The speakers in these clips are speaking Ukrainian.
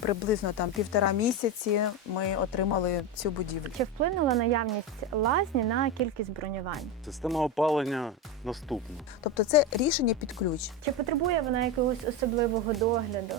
Приблизно там півтора місяці ми отримали цю будівлю. Чи вплинула наявність лазні на кількість бронювань? Система опалення наступна. Тобто це рішення під ключ. Чи потребує вона якогось особливого догляду?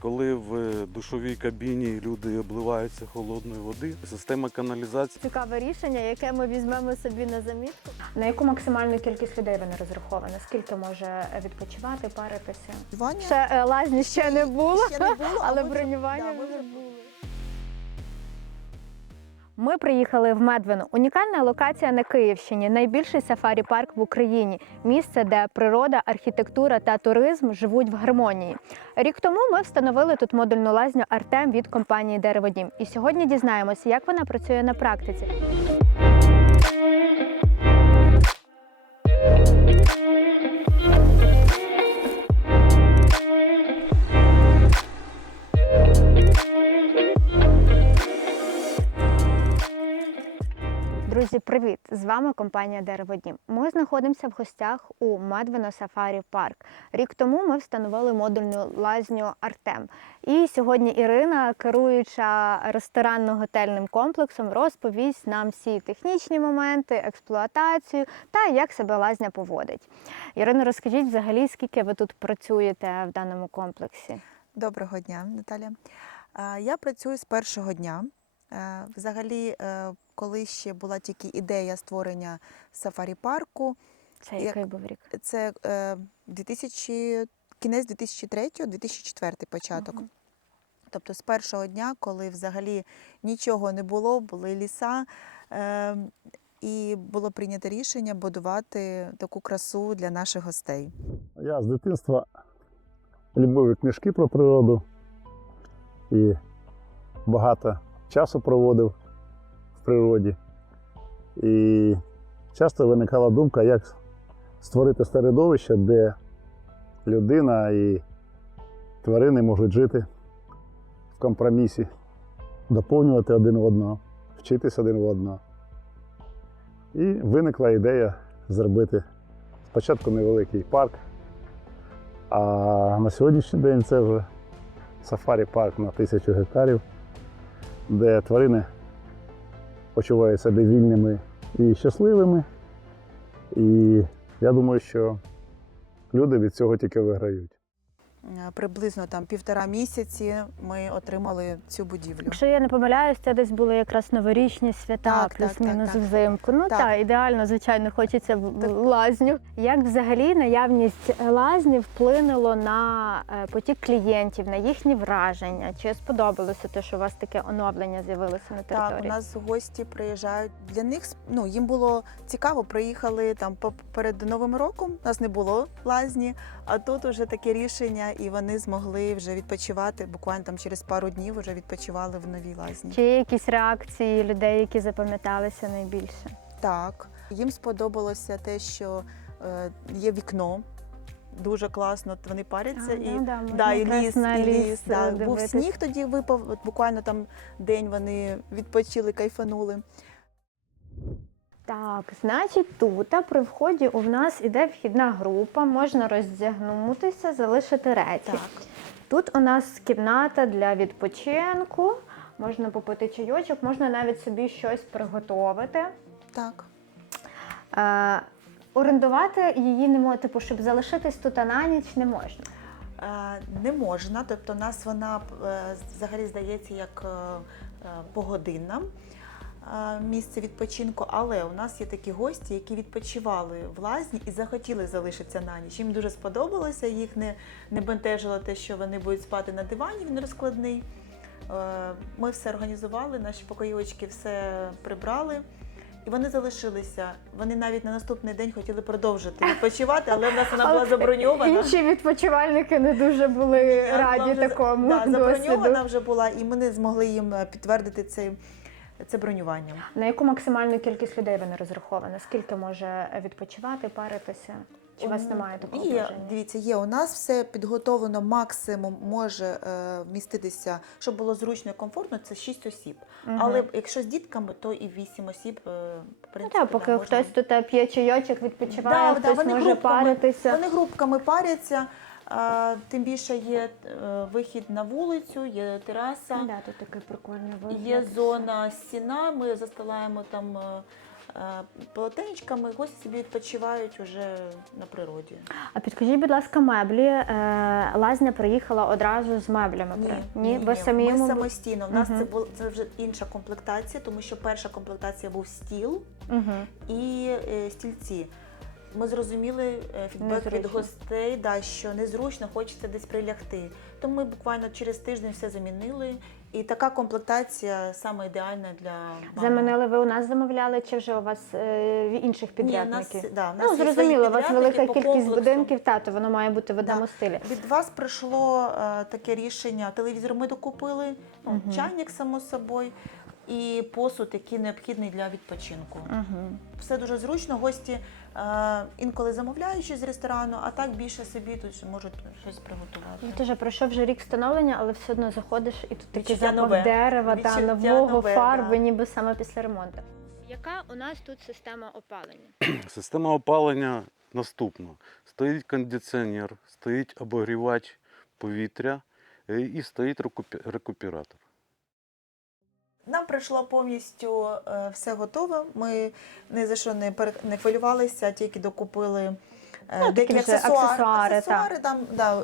Коли в душовій кабіні люди обливаються холодної води, система каналізації Цікаве рішення, яке ми візьмемо собі на замітку. На яку максимальну кількість людей вона розрахована? Скільки може відпочивати, паритися? Ваня Ще е, лазні ще не було, ще не було, але бронювання вже- да, було. Ми приїхали в Медвину. Унікальна локація на Київщині, найбільший сафарі-парк в Україні. Місце, де природа, архітектура та туризм живуть в гармонії. Рік тому ми встановили тут модульну лазню Артем від компанії Дереводім. І сьогодні дізнаємося, як вона працює на практиці. Друзі, привіт! З вами компанія Дерево Дереводім. Ми знаходимося в гостях у Медвино Сафарі Парк. Рік тому ми встановили модульну лазню Артем. І сьогодні Ірина, керуюча ресторанно-готельним комплексом, розповість нам всі технічні моменти, експлуатацію та як себе лазня поводить. Ірина, розкажіть взагалі, скільки ви тут працюєте в даному комплексі? Доброго дня, Наталя. Я працюю з першого дня. Е, Взагалі, е, коли ще була тільки ідея створення сафарі-парку, Це Як- який був рік? це е, 2000, кінець 2003-2004 початок. Мгм. Тобто з першого дня, коли взагалі нічого не було, були ліса, е, і було прийнято рішення будувати таку красу для наших гостей. Я з дитинства любив книжки про природу і багато часу проводив природі. І часто виникала думка, як створити середовище, де людина і тварини можуть жити в компромісі, доповнювати один одного, вчитись один в одного. І виникла ідея зробити спочатку невеликий парк. А на сьогоднішній день це вже сафарі-парк на тисячу гектарів, де тварини почувають себе вільними і щасливими. І я думаю, що люди від цього тільки виграють. Е, Приблизно там півтора місяці ми отримали цю будівлю. Якщо я не помиляюсь, це десь були якраз новорічні свята, Так, так, плюс-мінус так, так. взимку. Ну Так. так, ідеально, звичайно, хочеться в- лазню. Як взагалі наявність лазні вплинуло на е, потік клієнтів, на їхні враження? Чи сподобалося те, що у вас таке оновлення з'явилося на Так, у території? нас гості приїжджають. Для них ну, їм було цікаво, приїхали там по- перед Новим роком. У нас не було лазні, а тут уже таке рішення, і вони змогли вже відпочивати. Буквально там через пару днів вже відпочивали в новій лазні. Чи є якісь реакції людей, які запам'яталися найбільше? Так, їм сподобалося те, що е, є вікно. Дуже класно, вони паряться і ну, да, Да, і ліс, і ліс. Да. Був сніг тоді випав, от буквально там день вони відпочили, кайфанули. Так, значить, тут при вході у нас іде вхідна група, можна роздягнутися, залишити речі. Тут у нас кімната для відпочинку, можна попити чайочок, можна навіть собі щось приготувати. так. Е, орендувати її не можна, типу, щоб залишитись тут на ніч не можна. Е, Не можна, тобто у нас вона е, взагалі здається як е, е, погодинна місце відпочинку, але у нас є такі гості, які відпочивали в лазні і захотіли залишитися на ніч. Їм дуже сподобалося, їх не, не бентежило те, що вони будуть спати на дивані, він розкладний. Е, Ми все організували, наші покоївочки все прибрали. І вони залишилися. Вони навіть на наступний день хотіли продовжити відпочивати, але в нас вона була заброньована. Інші відпочивальники не дуже були раді вже- такому да, заброньована досвіду. вже була, і ми не змогли їм е, підтвердити це, це бронювання. На яку максимальну кількість людей вона розрахована? Скільки може відпочивати, паритися? Чи у вас немає такого Є, дивіться, є. У нас все підготовлено максимум може е, вміститися, щоб було зручно і комфортно, це 6 осіб. Мгм. Але якщо з дітками, то і 8 осіб. Е, в Ну так, поки можна. хтось тут е, п'є чайочок, відпочиває, Да, да, вони може групками, паритися. Вони групками паряться. Тим більше є е, вихід на вулицю, є тераса, Да, тут такий прикольний є зона стіна. Ми застилаємо там е, е, полотенечками, гості собі відпочивають вже на природі. А підкажіть, будь ласка, меблі. Лазня приїхала одразу з меблями. Ні, при- ні, ви ні. самі ми самостійно. У нас Мгм. це була це вже інша комплектація, тому що перша комплектація був стіл Угу. і стільці. Ми зрозуміли е, фідбек від гостей, да, що незручно, хочеться десь прилягти. Тому ми буквально через тиждень все замінили. І така комплектація саме ідеальна для мами. Замінили ви у нас замовляли, чи вже у вас е, в інших Ні, у нас, да, у нас Ну, зрозуміло, у вас велика кількість комплексу. будинків, та, то воно має бути в одному стилі. Від вас прийшло е, таке рішення. Телевізор ми докупили, ну, Мгм. чайник, само собою, і посуд, який необхідний для відпочинку. Угу. Все дуже зручно. Гості інколи замовляють щось з ресторану, а так більше собі тут можуть щось приготувати. Дуже пройшов вже рік встановлення, але все одно заходиш і тут такий запах нове. дерева та нового нове, фарби, да. ніби саме після ремонту. Яка у нас тут система опалення? Система опалення наступна: стоїть кондиціонер, стоїть обогрівач повітря е, і стоїть рекупі- рекуператор. Нам прийшло повністю е, все готове. Ми ні за що не, не хвилювалися, тільки докупили е, Ну, деякі вже аксесуари. аксесуари, там, да, е,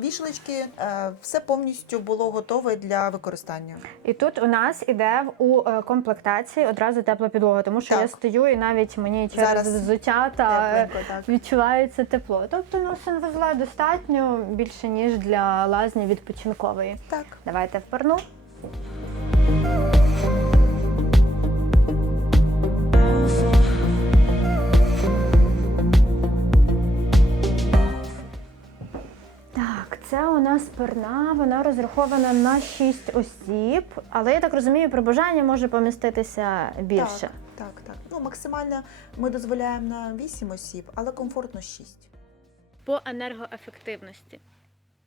вішалочки. Е, все повністю було готове для використання. І тут у нас іде у комплектації одразу тепла підлога, тому що Так. я стою і навіть мені через Зараз взуття та відчувається тепло. Тобто ну санвузла достатньо більше ніж для лазні відпочинкової. так. Давайте вперну. Це у нас перна, вона розрахована на 6 осіб, але я так розумію, при бажанні може поміститися більше. Так, так, так. Ну, максимально ми дозволяємо на 8 осіб, але комфортно 6. По енергоефективності.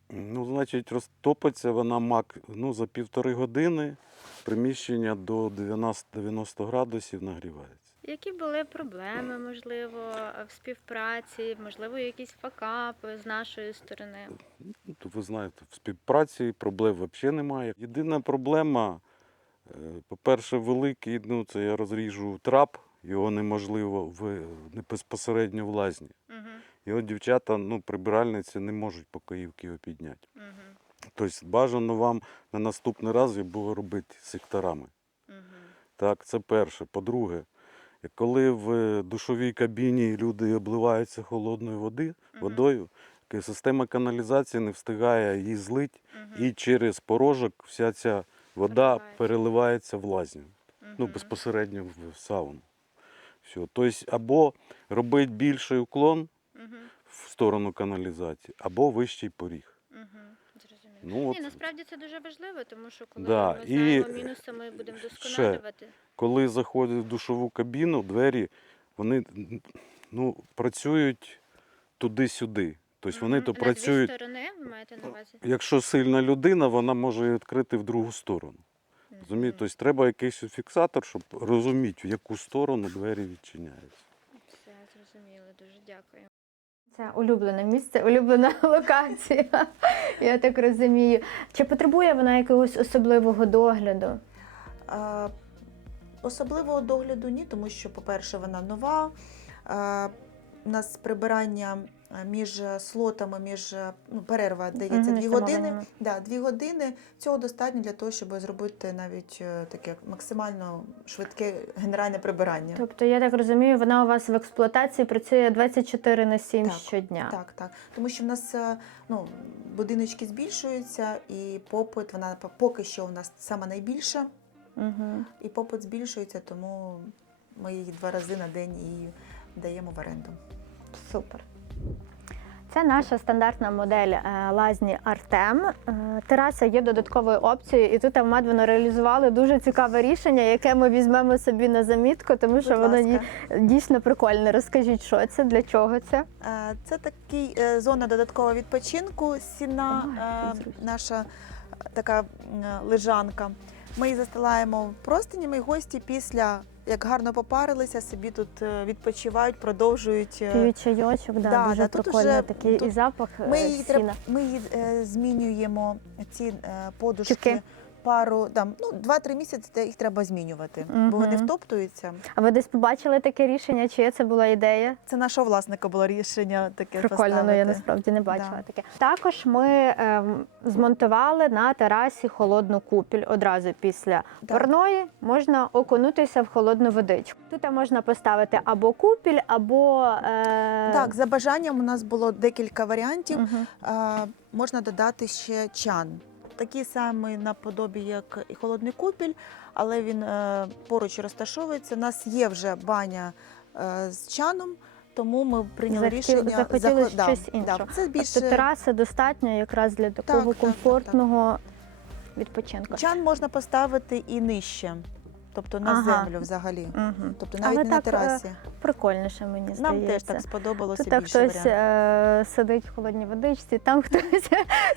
Ну, значить, розтопиться вона мак ну, за півтори години. Приміщення до 90, 90 градусів нагрівається. Які були проблеми, можливо, в співпраці, можливо, якісь факапи з нашої сторони? Ну, то ви знаєте, в співпраці проблем взагалі немає. Єдина проблема, е, по-перше, великий, ну це я розріжу трап, його неможливо в, не безпосередньо в лазні. Угу, Його дівчата, ну, прибиральниці не можуть покоївки його підняти. угу, Тобто бажано вам на наступний раз його було робити секторами. угу. Так, це перше. По-друге, коли в душовій кабіні люди обливаються холодною води, водою, система каналізації не встигає її злить, і через порожок вся ця вода Переливається. переливається в лазню, ну, безпосередньо в сауну. Все. Тобто, або робити більший уклон в сторону каналізації, або вищий поріг. Ну, от, насправді це дуже важливо, тому що коли Да, ми і знаємо мінуси, ми будемо ще досконалювати. коли заходять в душову кабіну, двері вони ну, працюють туди-сюди. Тобто вони Мгм. то На працюють. дві сторони, ви маєте на увазі? Якщо сильна людина, вона може відкрити в другу сторону. Розумієте? Тобто треба якийсь фіксатор, щоб розуміти, в яку сторону двері відчиняються. Все зрозуміло, дуже дякую. Це улюблене місце, улюблена локація. Я так розумію. Чи потребує вона якогось особливого догляду? Е, Особливого догляду ні, тому що, по-перше, вона нова. Е, У нас прибирання між слотами, між е, ну, перерва дається дві години. Да, дві години. Цього достатньо для того, щоб зробити навіть е, таке максимально швидке генеральне прибирання. Тобто, я так розумію, вона у вас в експлуатації працює 24 на 7 Так, щодня. Так, так. Тому що в нас е, ну, будиночки збільшуються, і попит, вона поки що у нас сама найбільша, Угу. і попит збільшується, тому ми її два рази на день її даємо в оренду. Супер. Це наша стандартна модель е, лазні Артем. Тераса є додатковою опцією, і тут Медвено реалізували дуже цікаве рішення, яке ми візьмемо собі на замітку, тому що Будь воно ласка. ді- дійсно прикольне. Розкажіть, що це, для чого це? Е, Це такий е, зона додаткового відпочинку, сіна, Ой, наша така лежанка. Ми її застилаємо простинями, і гості після, як гарно попарилися, собі тут е, відпочивають, продовжують. е, чайочок, да, да, дуже да, тут прикольно уже- такий і запах Ми е, її, ми її е, змінюємо ці е, подушки. Тюки. Пару там ну 2-3 місяці те їх треба змінювати, бо вони втоптуються. А ви десь побачили таке рішення? Чиє це була ідея? Це нашого власника було рішення таке Прикольно, ну я насправді не бачила Да. таке. Також ми ем, змонтували на терасі холодну купіль одразу після Так. парної. Можна окунутися в холодну водичку. Тут можна поставити або купіль, або е... Так, за бажанням у нас було декілька варіантів. Мгм. А, можна додати ще чан. Такий самий наподобі, як і холодний купіль, але він е, поруч розташовується. У нас є вже баня е, з чаном, тому ми прийняли Захотіли- рішення захотіли захо- да, щось да. Це більше Тобто тераси достатньо якраз для такого так, так, комфортного відпочинку. чан можна поставити і нижче, тобто на Ага. землю взагалі. Мгм. Тобто Але не так, е, терасі. Прикольніше, мені Нам теж так сподобалося Тут так більше хтось варіантів. е, сидить в холодній водичці, там хтось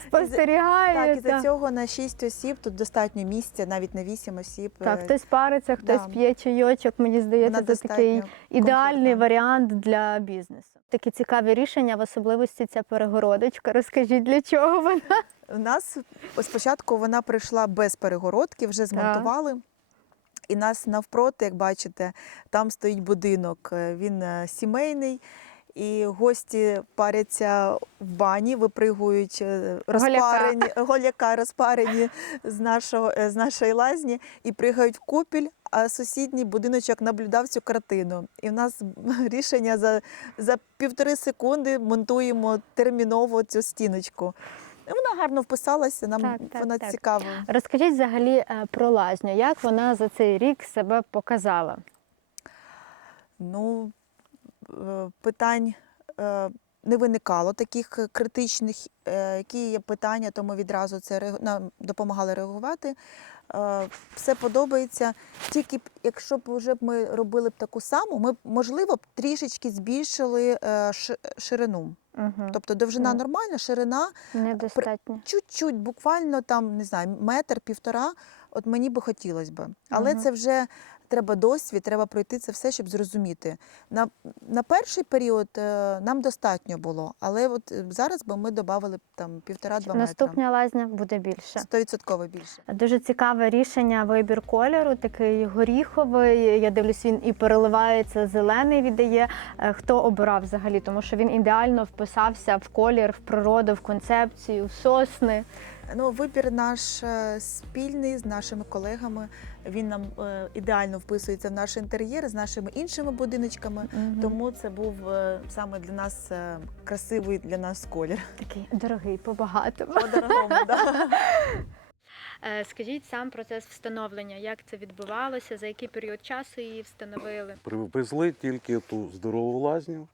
спостерігає. Так, і за цього на 6 осіб тут достатньо місця, навіть на 8 осіб. Так, Е, хтось париться, хтось п'є чайочок. Мені здається, це такий ідеальний варіант для бізнесу. Такі цікаві рішення, в особливості ця перегородочка. Розкажіть, для чого вона? У нас спочатку вона прийшла без перегородки, вже змонтували. І нас навпроти, як бачите, там стоїть будинок. е, Він е, сімейний. І гості паряться в бані, випригують е, розпарені, голяка розпарені з, нашого, з нашої лазні і пригають в купіль, а сусідній будиночок наблюдав цю картину. І в нас рішення за, за півтори секунди монтуємо терміново цю стіночку. Вона гарно вписалася, нам Так, так, вона так. цікава. Розкажіть взагалі е, про лазню, як вона за цей рік себе показала? Ну, е, питань е, не виникало таких критичних. Які є питання, то ми відразу це нам допомагали реагувати. Все подобається. Тільки б, якщо б вже ми робили б таку саму, ми можливо, б трішечки збільшили ши- ширину. Угу. Тобто довжина нормальна, ширина Недостатньо. чуть-чуть, буквально там, не знаю, метр, півтора, от мені би хотілося би. Але угу. це вже треба досвід, треба пройти це все, щоб зрозуміти. На, на перший період е, нам достатньо було, але от е, зараз би ми додали там півтора-два метра. Наступна лазня буде більше. Стовідсотково більше. Дуже цікаве рішення вибір кольору, такий горіховий. Я дивлюсь, він і переливається, зелений віддає. Е, Хто обирав взагалі? Тому що він ідеально вписався в колір, в природу, в концепцію, в сосни. Ну, вибір наш е, спільний з нашими колегами. Він нам е, ідеально вписується в наш інтер'єр з нашими іншими будиночками. Тому це був е, саме для нас красивий для нас колір. такий дорогий, побагатому. По-дорогому, да. Скажіть сам процес встановлення, як це відбувалося, за який період часу її встановили? Привезли тільки ту здорову лазню.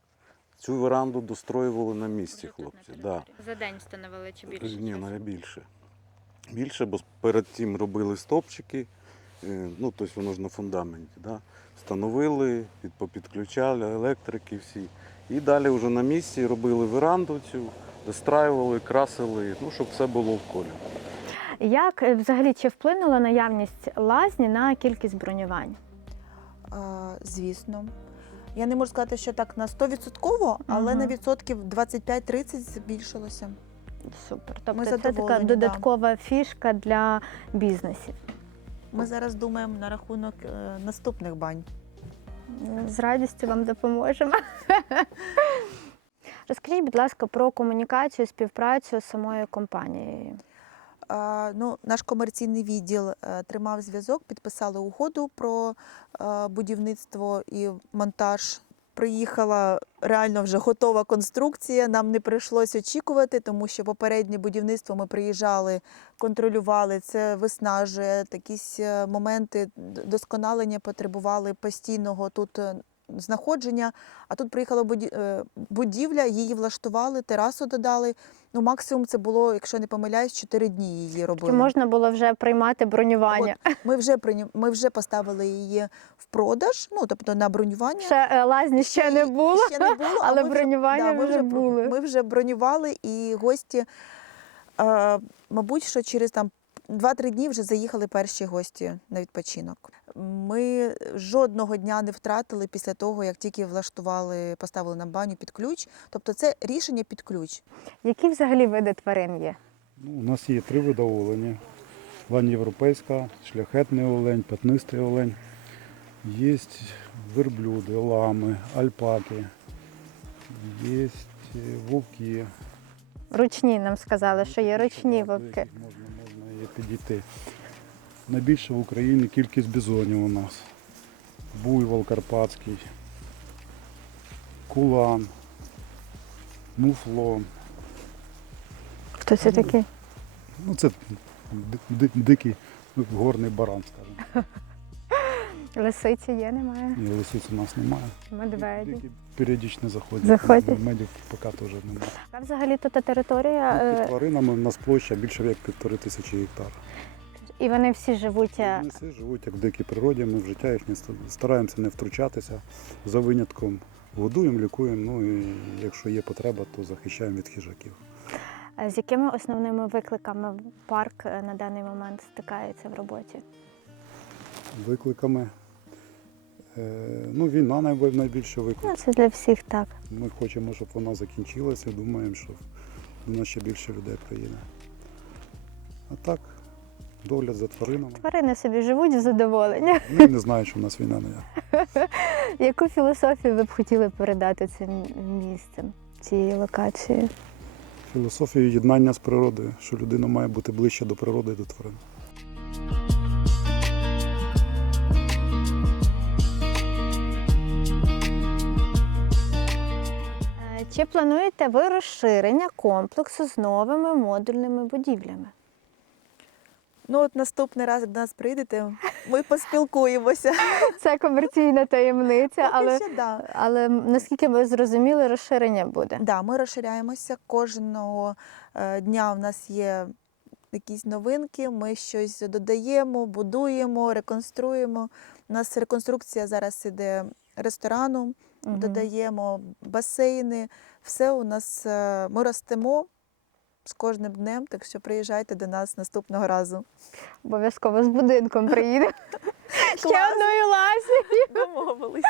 Цю веранду достроювали на місці, хлопці. Да. За день встановили чи більше? Ні, навіть більше. Більше, бо перед тим робили стопчики, е, ну, тобто воно ж на фундаменті. Да? Встановили, попідключали електрики всі. І далі вже на місці робили веранду цю, достраювали, красили, ну, щоб все було в колі. Як е, взагалі чи вплинула наявність лазні на кількість бронювань? А, звісно. Я не можу сказати, що так на 100%, але Мгм. на відсотків 25-30 збільшилося. Супер. Тобто це така задоволені, да. додаткова фішка для бізнесів. Ми зараз думаємо на рахунок е, наступних бань. З радістю вам допоможемо. Розкажіть, будь ласка, про комунікацію, співпрацю з самою компанією. Ну, наш комерційний відділ е, тримав зв'язок, підписали угоду про е, будівництво і монтаж. Приїхала реально вже готова конструкція. Нам не прийшлось очікувати, тому що попереднє будівництво ми приїжджали, контролювали. Це виснажує. Якісь е, моменти досконалення потребували постійного тут знаходження. А тут приїхала е, будівля, її влаштували, терасу додали. Ну, максимум це було, якщо не помиляюсь, 4 дні її робили. можна було вже приймати бронювання? Ми вже прийня- ми вже поставили її в продаж, ну тобто на бронювання. Ще е, лазні ще не було. ще не було, але бронювання ми вже були. Ми вже бронювали, і гості, е, мабуть, що через там Два-три дні вже заїхали перші гості на відпочинок. Ми жодного дня не втратили після того, як тільки влаштували, поставили нам баню під ключ. Тобто це рішення під ключ. Які взагалі види тварин є? Ну, у нас є три види оленя. Лань європейська, шляхетний олень, п'ятнистий олень. Є верблюди, лами, альпаки, є вовки. Ручні нам сказали, що є ручні вовки. Можна, можна і підійти. Найбільше в Україні кількість бізонів у нас. Буйвол карпатський, кулан, муфлон. Хто це такий? Ну, це ди- ди- дикий ну, горний баран, скажімо. Лисиці є, немає. І лисиць у нас немає. Медведі. Дикі періодично заходять. Заходять? Медів поки теж немає. А взагалі тут та територія, Ну, Під е, тваринами в нас площа більше як півтори тисячі гектар. І вони всі живуть. е, Вони всі живуть як в дикій природі, ми в життя їх не стараємося не втручатися. За винятком годуємо, лікуємо, ну і якщо є потреба, то захищаємо від хижаків. З якими основними викликами парк е, на даний момент стикається в роботі? Викликами. Е, ну, війна найбільше виклик. Ну, це для всіх так. Ми хочемо, щоб вона закінчилася, думаємо, що до нас ще більше людей приїде. А так, догляд за тваринами. Тварини собі живуть в задоволення. Ну, не знаю, що в нас війна не Яку філософію ви б хотіли передати цим місцем, цією локацією? Філософію єднання з природою, що людина має бути ближче до природи і до тварин. Е, Чи плануєте ви розширення комплексу з новими модульними будівлями? Ну, от наступний раз, як до нас прийдете, ми поспілкуємося. Це комерційна таємниця, але, що, да. але наскільки ми зрозуміли, розширення буде. Да, ми розширяємося. Кожного е, дня в нас є якісь новинки, ми щось додаємо, будуємо, реконструємо. У нас реконструкція зараз іде ресторану, Мгм. додаємо басейни. Все у нас е, ми ростемо з кожним днем, так що приїжджайте до нас наступного разу. Обов'язково з будинком приїдемо. Ще одною лазі. Домовились.